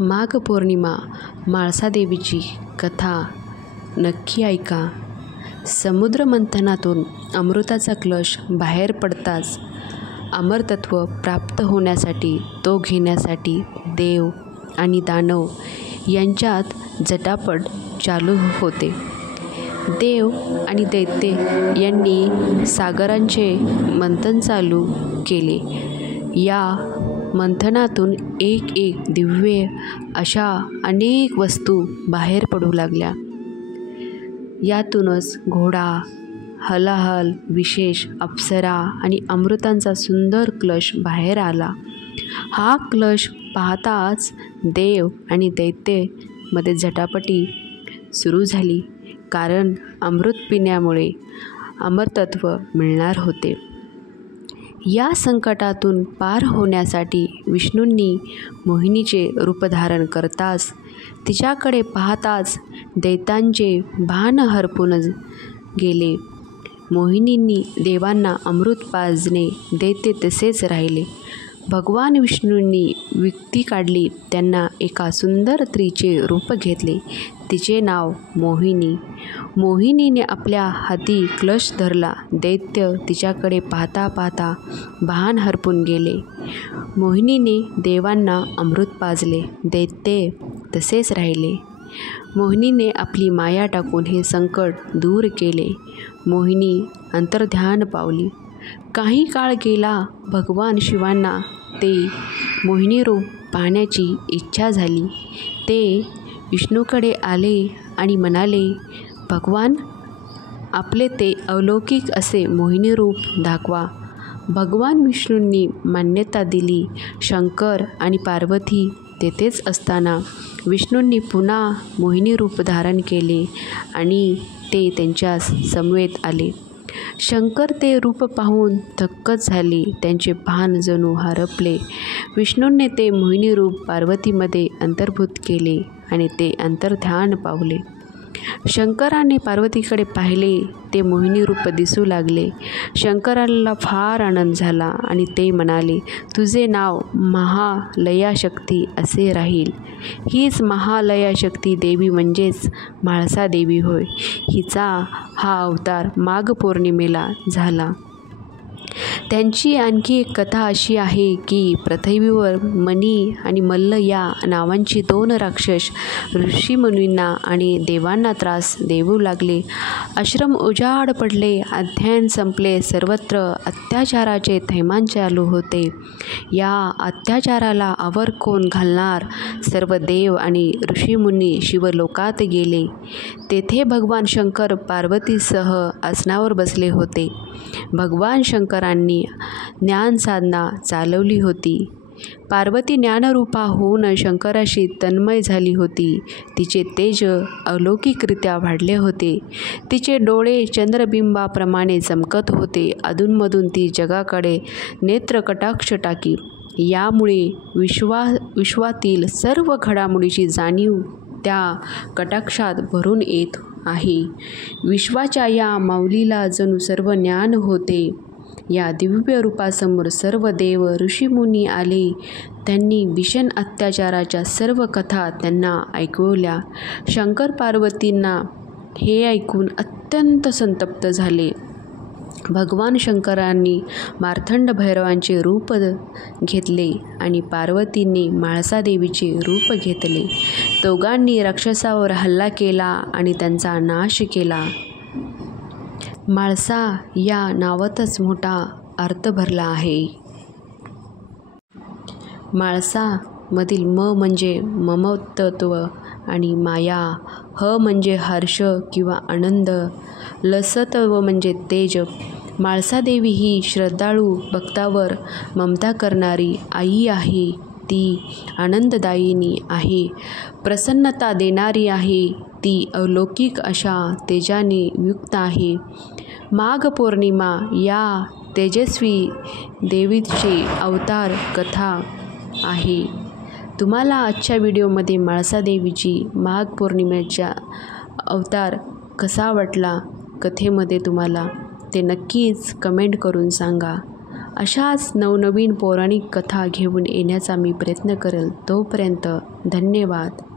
माघ पौर्णिमा म्हाळसादेवीची कथा नक्की ऐका. समुद्र मंथनातून अमृताचा क्लश बाहेर पडताच अमरतत्व प्राप्त होण्यासाठी तो घेण्यासाठी देव आणि दानव यांच्यात झटापट चालू होते. देव आणि दैत्य यांनी सागरांचे मंथन चालू केले. या मंथनातून एक दिव्य अशा अनेक वस्तू बाहेर पडू लागल्या. यातूनच घोडा, हलाहल, विशेष अप्सरा आणि अमृतांचा सुंदर क्लश बाहेर आला. हा क्लश पाहताच देव आणि दैत्य मध्ये झटापटी सुरू झाली, कारण अमृत पिण्यामुळे अमरतत्व मिळणार होते. या संकटातून पार होण्यासाठी विष्णूंनी मोहिनीचे रूप धारण करताच तिच्याकडे पाहताच दैत्यांचे भान हरपून गेले. मोहिनींनी देवांना अमृत पाजणे, दैत्य तसेच राहिले. भगवान विष्णूंनी युक्ती काढली. त्यांना एका सुंदर स्त्रीचे रूप घेतले. तिचे नाव मोहिनी. मोहिनीने आपल्या हाती क्लश धरला. दैत्य तिच्याकडे पाहता पाहता भान हरपून गेले. मोहिनीने देवांना अमृत पाजले. दैत्य तसेच राहिले. मोहिनीने आपली माया टाकून हे संकट दूर केले. मोहिनी अंतर्ध्यान पावली. काही काळ गेला. भगवान शिवांना ते मोहिनी रूप पाहण्याची इच्छा झाली. ते विष्णूकडे आले आणि म्हणाले, भगवान, आपले ते अलौकिक असे मोहिनी रूप दाखवा. भगवान विष्णूंनी मान्यता दिली. शंकर आणि पार्वती तेथेच असताना विष्णूंनी पुन्हा मोहिनी रूप धारण केले आणि ते त्यांच्या समवेत आले. शंकर ते रूप पाहून थक्कच झाले. त्यांचे भान जणू हरपले. विष्णूंनी ते मोहिनी रूप पार्वतीमध्ये अंतर्भूत केले आणि ते अंतर्ध्यान पावले. शंकराने पार्वतीकडे पाहिले. ते मोहिनी रूप दिसू लागले. शंकराला फार आनंद झाला आणि ते म्हणाले, तुझे नाव महालयाशक्ती असे राहील. हीच महालयाशक्ती देवी म्हणजेच म्हाळसादेवी होय. हिचा हा अवतार माघ पौर्णिमेला झाला. त्यांची आणखी एक कथा अशी आहे की पृथ्वीवर मणी आणि मल्ल या नावांची 2 राक्षस ऋषीमुनींना आणि देवांना त्रास देऊ लागले. आश्रम उजाड पडले. अध्ययन संपले. सर्वत्र अत्याचाराचे थैमान चालू होते. या अत्याचाराला आवर कोण घालणार? सर्व देव आणि ऋषीमुनी शिवलोकात गेले. तेथे भगवान शंकर पार्वतीसह आसनावर बसले होते. भगवान शंकरांनी ज्ञानसाधना चालवली होती. पार्वती ज्ञानरूपा होऊन शंकराशी तन्मय झाली होती. तिचे तेज अलौकिकरित्या वाढले होते. तिचे डोळे चंद्रबिंबाप्रमाणे चमकत होते. अधूनमधून ती जगाकडे नेत्रकटाक्ष टाकी. यामुळे विश्वातील सर्व घडामोडीची जाणीव त्या कटाक्षात भरून येत आहे. विश्वाच्या या माऊलीला जणू सर्व ज्ञान होते. या दिव्य रूपासमोर सर्व देव ऋषीमुनी आले. त्यांनी भीषण अत्याचाराच्या सर्व कथा त्यांना ऐकवल्या. शंकर पार्वतींना हे ऐकून अत्यंत संतप्त झाले. भगवान शंकरांनी मार्तंड भैरवांचे रूप घेतले आणि पार्वतींनी म्हाळसादेवीचे रूप घेतले. दोघांनी राक्षसावर हल्ला केला आणि त्यांचा नाश केला. म्हाळसा या नावातच मोठा अर्थ भरला आहे. म्हाळसा मधील म म्हणजे ममत्व आणि माया, ह म्हणजे हर्ष किंवा आनंद, लसत्व म्हणजे तेज. म्हाळसादेवी ही श्रद्धाळू भक्तावर ममता करणारी आई आहे. ती आनंददायिनी आहे. प्रसन्नता देणारी आहे. ती अलौकिक अशा तेजाने युक्त आहे. माघ पौर्णिमा या तेजस्वी देवीची अवतार कथा आहे. तुम्हाला आजच्या व्हिडिओमध्ये म्हाळसादेवीची माघ पौर्णिमेचा अवतार कसा वाटला कथेमध्ये तुम्हाला ते नक्कीच कमेंट करून सांगा. अशाच नवनवीन पौराणिक कथा घेऊन येण्याचा मी प्रयत्न करेल. तोपर्यंत धन्यवाद.